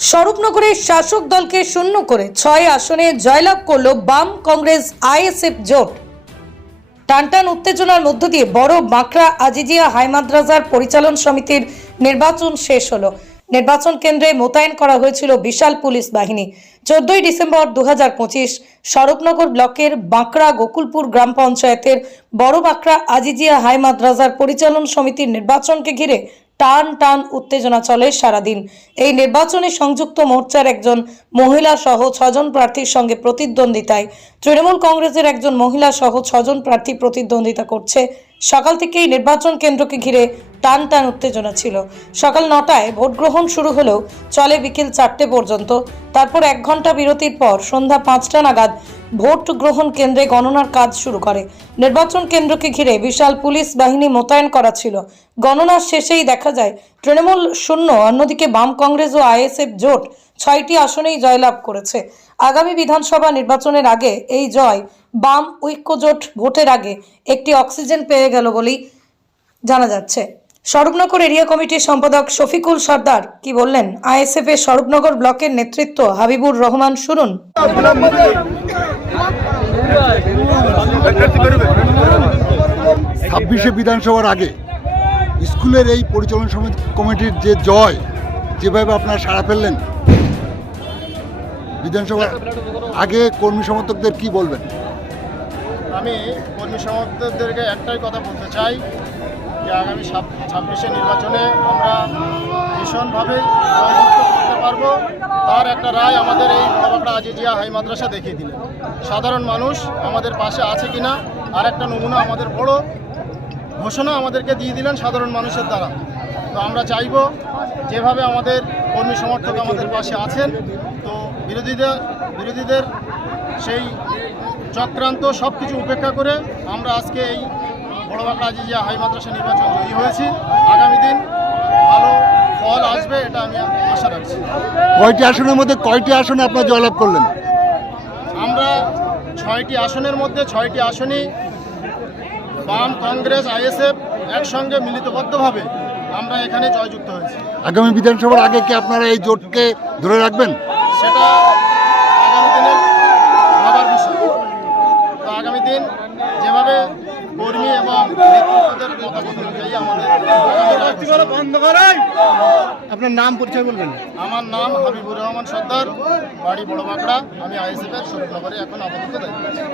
স্বরূপনগরে শাসক দলকে শূন্য করে 6 আসনে জয়লাভ করল বাম কংগ্রেস আইএসএফ জোট। টানটান উত্তেজনার মধ্য দিয়ে বড় বাঁকড়া আজিজিয়া হাই মাদ্রাসার পরিচালন সমিতির নির্বাচন শেষ হলো। নির্বাচন কেন্দ্রে মোতায়েন করা হয়েছিল বিশাল পুলিশ বাহিনী। 14 ডিসেম্বর 2025 স্বরূপনগর ব্লকের বাঁকড়া গোকুলপুর গ্রাম পঞ্চায়েতের বড় বাঁকড়া আজিজিয়া হাই মাদ্রাসার পরিচালন সমিতির নির্বাচনকে ঘিরে টান টান উত্তেজনা চলে সারাদিন। এই নির্বাচনে সংযুক্ত মোর্চার একজন মহিলা সহ 6 জন প্রার্থীর সঙ্গে প্রতিদ্বন্দ্বিতায় তৃণমূল কংগ্রেসের একজন মহিলা সহ 6 জন প্রার্থী প্রতিদ্বন্দ্বিতা করছে। সকাল থেকেই নির্বাচন কেন্দ্রকে ঘিরে টান টান উত্তেজনা ছিল। সকাল 9টায় ভোট গ্রহণ শুরু হলেও চলে বিকেল 4টে পর্যন্ত। তারপর 1 ঘন্টা বিরতির পর সন্ধ্যা 5টা নাগাদ ভোট গ্রহণ কেন্দ্রে গণনার কাজ শুরু করে। নির্বাচন কেন্দ্রকে ঘিরে বিশাল পুলিশ বাহিনী মোতায়েন করা ছিল। গণনার শেষেই দেখা যায় তৃণমূল শূন্য, অন্যদিকে বাম কংগ্রেস ও আইএসএফ জোট 6টি আসনেই জয়লাভ করেছে। আগামী বিধানসভা নির্বাচনের আগে এই জয় বাম ঐক্য জোট ভোটের আগে একটি অক্সিজেন পেয়ে গেল বলেই জানা যাচ্ছে। স্বরূপনগর এরিয়া কমিটির সম্পাদক শফিকুল সর্দার কি বললেন, আইএসএফ এর স্বরূপনগর ব্লকের নেতৃত্ব হাবিবুর রহমান শুনুন। 26শে বিধানসভার আগে স্কুলের এই পরিচালন সমিতি কমিটির যে জয়, যেভাবে আপনারা সাড়া ফেললেন, বিধানসভার আগে কর্মী সমর্থকদের কি বলবেন? আমি কর্মী সমর্থকদেরকে একটাই কথা বলতে চাই যে আগামী 26শে নির্বাচনে আমরা ভীষণভাবে জয়যুক্ত করতে পারবো। তার একটা রায় আমাদের এই বড়বাঁকড়া আজিজিয়া হাই মাদ্রাসা দেখিয়ে দিলেন। সাধারণ মানুষ আমাদের পাশে আছে কিনা আর একটা নমুনা, আমাদের বড় ঘোষণা আমাদেরকে দিয়ে দিলেন সাধারণ মানুষের দ্বারা। তো আমরা চাইব যেভাবে আমাদের কর্মী সমর্থক আমাদের পাশে আছেন, তো বিরোধীদের সেই চক্রান্ত সব কিছু উপেক্ষা করে আমরা আজকে এই বড়বাঁকড়া আজিজিয়া হাই মাদ্রাসা নির্বাচন জয়ী হয়েছি। আগামী দিন ভালো ফল আসবে, এটা আমি আশা রাখছি। কয়টি আসনের মধ্যে কয়টি আসনে আপনারা জয়লাভ করলেন? আমরা 6টি আসনের মধ্যে 6টি আসনই বাম কংগ্রেস আইএসএফ একসঙ্গে মিলিতবদ্ধভাবে আমরা এখানে জয়যুক্ত হয়েছি। আগামী বিধানসভার আগে কি আপনারা এই জোটকে ধরে রাখবেন? সেটা আগামী দিনের ভাবার বিষয়। তো আগামী দিন যেভাবে কর্মী এবং নেতৃত্বদের মতামত অনুযায়ী আমাদের আপনার নাম পরিচয় বলবেন? আমার নাম হাবিবুর রহমান সর্দার, বাড়ি বড় বাঁকড়া। আমি আইএসএফের স্বরূপনগরে এখন আপাতত দায়িত্ব আছি।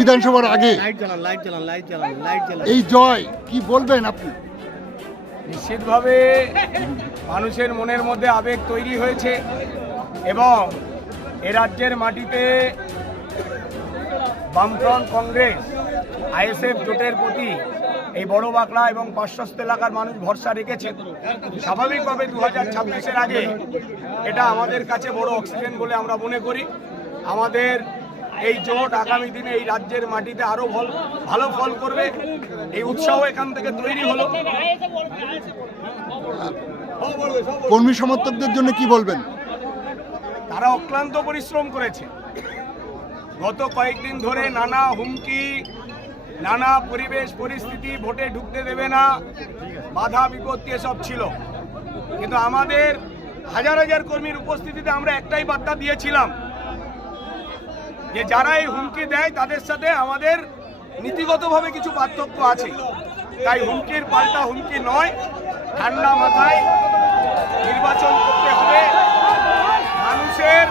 বিধানসভার আগে এই জয় কি বলবেন আপনি? নিশ্চিতভাবে মানুষের মনের মধ্যে আবেগ তৈরি হয়েছে এবং এ রাজ্যের মাটিতে বামফ্রন্ট কংগ্রেস আইএসএফ জোটের প্রতি এই বড় বাঁকড়া এবং পার্শ্বস্থ এলাকার মানুষ ভরসা রেখেছে। স্বাভাবিকভাবে 2026-এর আগে এটা আমাদের কাছে বড় অক্সিজেন বলে আমরা মনে করি। আমাদের এই জোট আগামী দিনে এই রাজ্যের মাটিতে আরো ভালো ফল করবে, এই উৎসাহ এখান থেকে তৈরি হলো। কর্মী সমর্থকদের জন্য কি বলবেন? তারা অক্লান্ত পরিশ্রম করেছে। গত কয়েকদিন ধরে নানা হুমকি, নানা পরিবেশ পরিস্থিতি, ভোটে ঢুকতে দেবে না, বাধা বিপত্তি এসব ছিল, কিন্তু আমাদের হাজার হাজার কর্মীর উপস্থিতিতে আমরা একটাই বার্তা দিয়েছিলাম যে যারা এই হুমকি দেয় তাদের সাথে আমাদের নীতিগতভাবে কিছু পার্থক্য আছে। তাই হুমকির পাল্টা হুমকি নয়, ঠান্ডা মাথায় নির্বাচন করতে হবে। মানুষের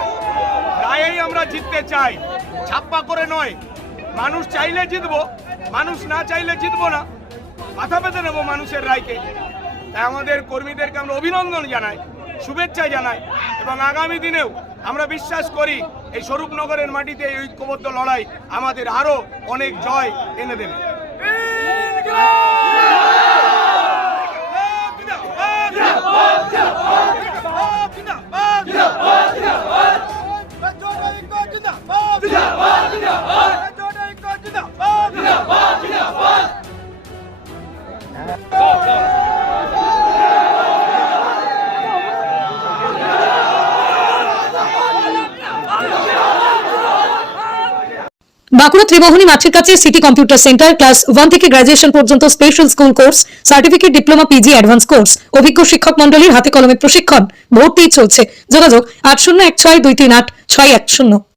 রায়েই আমরা জিততে চাই, ছাপ্পা করে নয়। মানুষ চাইলে জিতবো, মানুষ না চাইলে জিতবো না, মাথা পেতে নেবো মানুষের রায়কে। তাই আমাদের কর্মীদেরকে আমরা অভিনন্দন জানাই, শুভেচ্ছা জানাই এবং আগামী দিনেও আমরা বিশ্বাস করি এই স্বরূপনগরের মাটিতে এই ঐক্যবদ্ধ লড়াই আমাদের আরো অনেক জয় এনে দেবে। জিন্দাবাদ বাঁকুড়া ত্রিমোহনী মাঠের কাছে সিটি কম্পিউটার সেন্টার ক্লাস 1 থেকে গ্রাজুয়েশন পর্যন্ত special school course, certificate, diploma, PG, advance course, অভিজ্ঞ শিক্ষক মন্ডলীর হাতে কলমে প্রশিক্ষণ, ভর্তি চলছে। যোগাযোগ 8016238610।